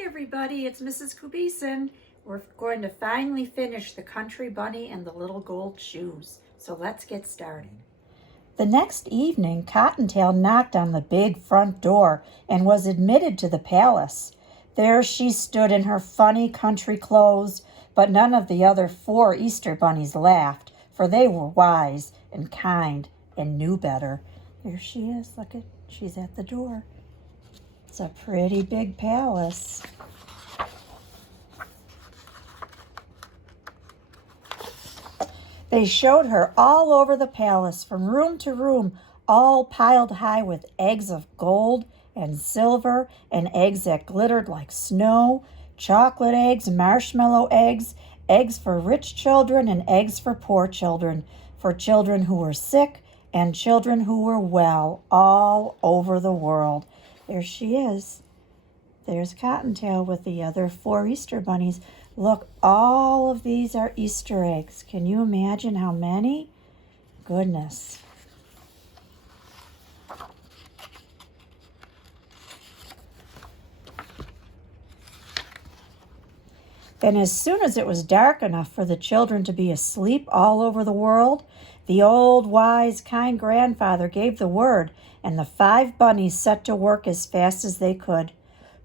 Hi everybody, it's Mrs. Kubison. We're going to finally finish The Country Bunny and the Little Gold Shoes. So let's get started. The next evening, Cottontail knocked on the big front door and was admitted to the palace. There she stood in her funny country clothes, but none of the other 4 Easter bunnies laughed, for they were wise and kind and knew better. There she is, look at, she's at the door. It's a pretty big palace. They showed her all over the palace, from room to room, all piled high with eggs of gold and silver and eggs that glittered like snow, chocolate eggs, marshmallow eggs, eggs for rich children and eggs for poor children, for children who were sick and children who were well, all over the world. There she is. There's Cottontail with the other 4 Easter bunnies. Look, all of these are Easter eggs. Can you imagine how many? Goodness. Then as soon as it was dark enough for the children to be asleep all over the world, the old, wise, kind grandfather gave the word, and the 5 bunnies set to work as fast as they could.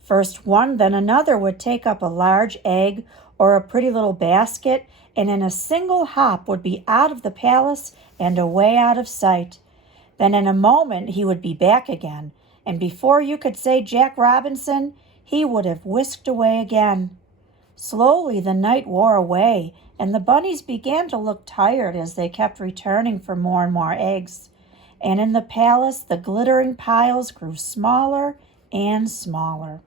First one, then another would take up a large egg or a pretty little basket, and in a single hop would be out of the palace and away out of sight. Then in a moment he would be back again, and before you could say Jack Robinson, he would have whisked away again. Slowly the night wore away, and the bunnies began to look tired as they kept returning for more and more eggs. And in the palace the glittering piles grew smaller and smaller.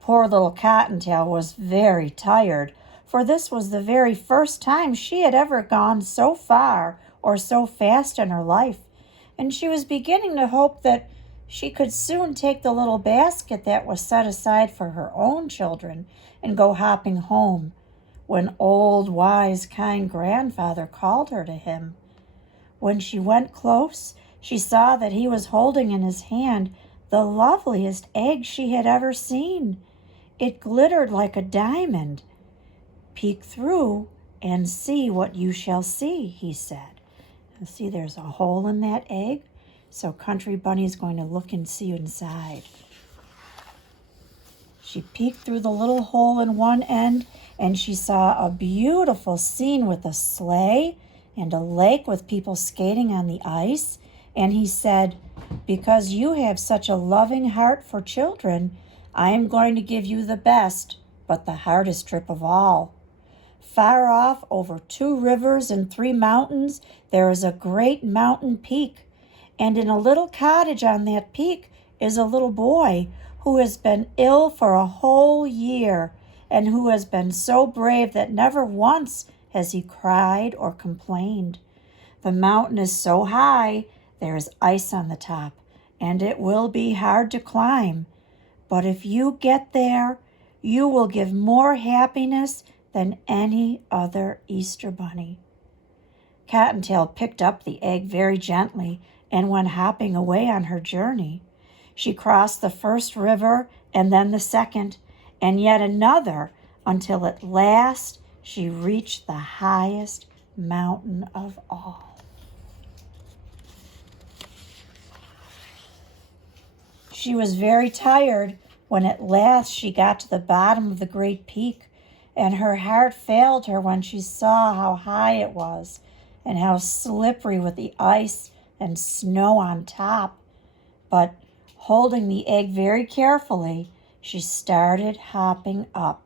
Poor little Cottontail was very tired, for this was the very first time she had ever gone so far or so fast in her life, and she was beginning to hope that she could soon take the little basket that was set aside for her own children and go hopping home, when old, wise, kind grandfather called her to him. When she went close, she saw that he was holding in his hand the loveliest egg she had ever seen. It glittered like a diamond. "Peek through and see what you shall see," he said. And see, there's a hole in that egg, so Country Bunny's going to look and see inside. She peeked through the little hole in one end, and she saw a beautiful scene with a sleigh and a lake with people skating on the ice. And he said, "Because you have such a loving heart for children, I am going to give you the best, but the hardest trip of all. Far off, over 2 rivers and 3 mountains, there is a great mountain peak, and in a little cottage on that peak is a little boy who has been ill for a whole year, and who has been so brave that never once has he cried or complained. The mountain is so high, there is ice on the top, and it will be hard to climb. But if you get there, you will give more happiness than any other Easter bunny." Cottontail picked up the egg very gently and went hopping away on her journey. She crossed the first river and then the second, and yet another, until at last she reached the highest mountain of all. She was very tired when at last she got to the bottom of the great peak, and her heart failed her when she saw how high it was and how slippery with the ice and snow on top. But holding the egg very carefully, she started hopping up.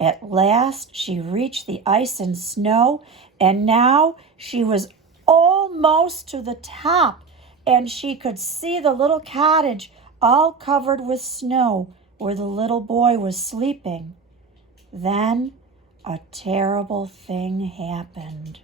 At last she reached the ice and snow, and now she was almost to the top, and she could see the little cottage all covered with snow where the little boy was sleeping. Then a terrible thing happened.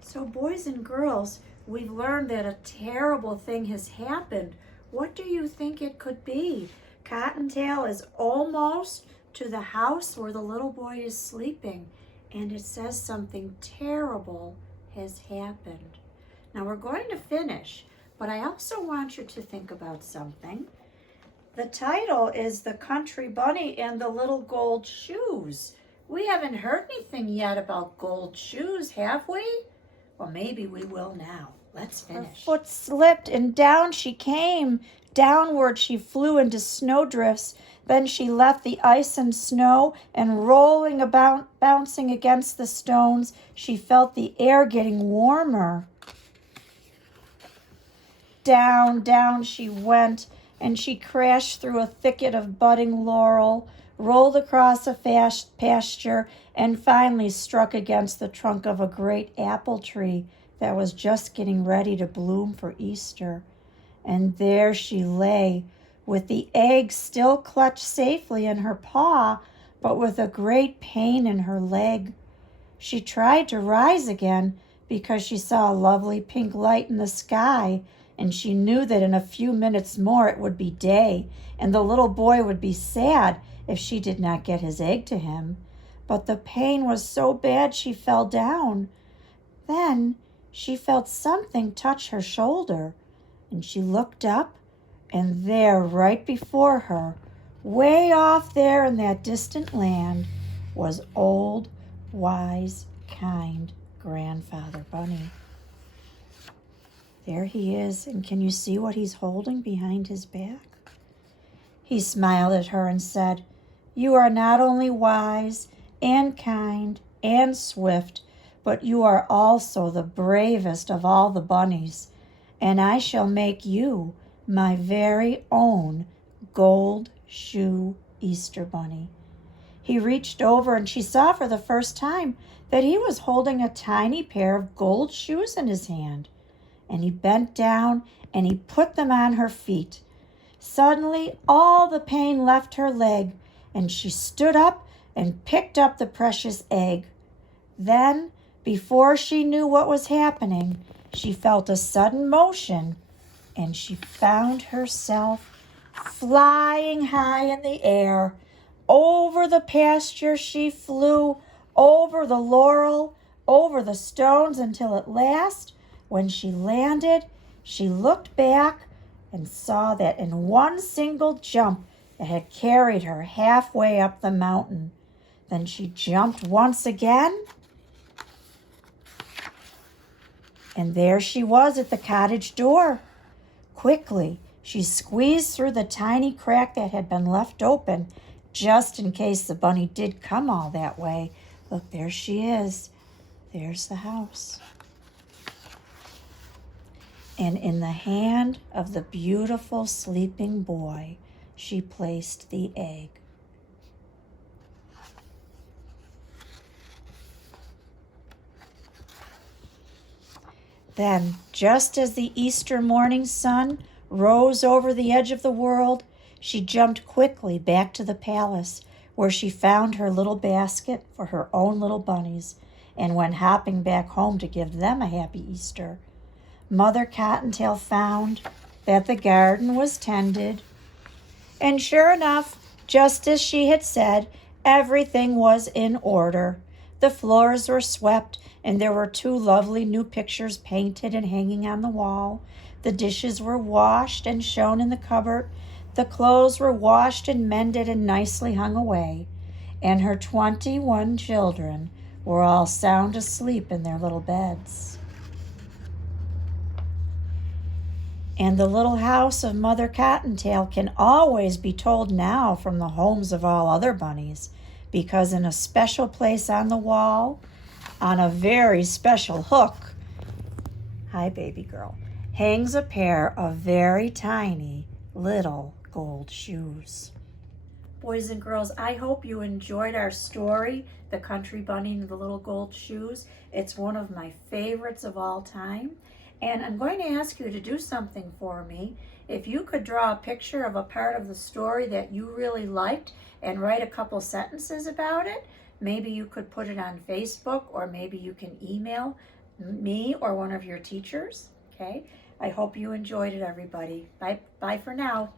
So boys and girls, we've learned that a terrible thing has happened. What do you think it could be? Cottontail is almost to the house where the little boy is sleeping, and it says something terrible has happened. Now we're going to finish, but I also want you to think about something. The title is The Country Bunny and the Little Gold Shoes. We haven't heard anything yet about gold shoes, have we? Well, maybe we will now. Let's finish. Her foot slipped and down she came. Downward she flew into snowdrifts. Then she left the ice and snow, and rolling about, bouncing against the stones, she felt the air getting warmer. Down, down she went, and she crashed through a thicket of budding laurel, rolled across a pasture, and finally struck against the trunk of a great apple tree that was just getting ready to bloom for Easter. And there she lay, with the egg still clutched safely in her paw, but with a great pain in her leg. She tried to rise again because she saw a lovely pink light in the sky, and she knew that in a few minutes more it would be day, and the little boy would be sad if she did not get his egg to him. But the pain was so bad she fell down. Then she felt something touch her shoulder, and she looked up, and there, right before her, way off there in that distant land, was old, wise, kind Grandfather Bunny. There he is, and can you see what he's holding behind his back? He smiled at her and said, "You are not only wise and kind and swift, but you are also the bravest of all the bunnies, and I shall make you my very own gold shoe Easter bunny." He reached over, and she saw for the first time that he was holding a tiny pair of gold shoes in his hand. And he bent down and he put them on her feet. Suddenly all the pain left her leg, and she stood up and picked up the precious egg. Then, before she knew what was happening, she felt a sudden motion, and she found herself flying high in the air. Over the pasture she flew, over the laurel, over the stones, until at last, when she landed, she looked back and saw that in one single jump it had carried her halfway up the mountain. Then she jumped once again, and there she was at the cottage door. Quickly, she squeezed through the tiny crack that had been left open, just in case the bunny did come all that way. Look, there she is. There's the house. And in the hand of the beautiful sleeping boy, she placed the egg. Then, just as the Easter morning sun rose over the edge of the world, she jumped quickly back to the palace, where she found her little basket for her own little bunnies, and went hopping back home to give them a happy Easter. Mother Cottontail found that the garden was tended, and sure enough, just as she had said, everything was in order. The floors were swept, and there were 2 lovely new pictures painted and hanging on the wall. The dishes were washed and shown in the cupboard. The clothes were washed and mended and nicely hung away. And her 21 children were all sound asleep in their little beds. And the little house of Mother Cottontail can always be told now from the homes of all other bunnies, because in a special place on the wall, on a very special hook, hi baby girl, hangs a pair of very tiny little gold shoes. Boys and girls, I hope you enjoyed our story, The Country Bunny and the Little Gold Shoes. It's one of my favorites of all time. And I'm going to ask you to do something for me. If you could draw a picture of a part of the story that you really liked and write a couple sentences about it, maybe you could put it on Facebook, or maybe you can email me or one of your teachers. Okay? I hope you enjoyed it, everybody. Bye for now.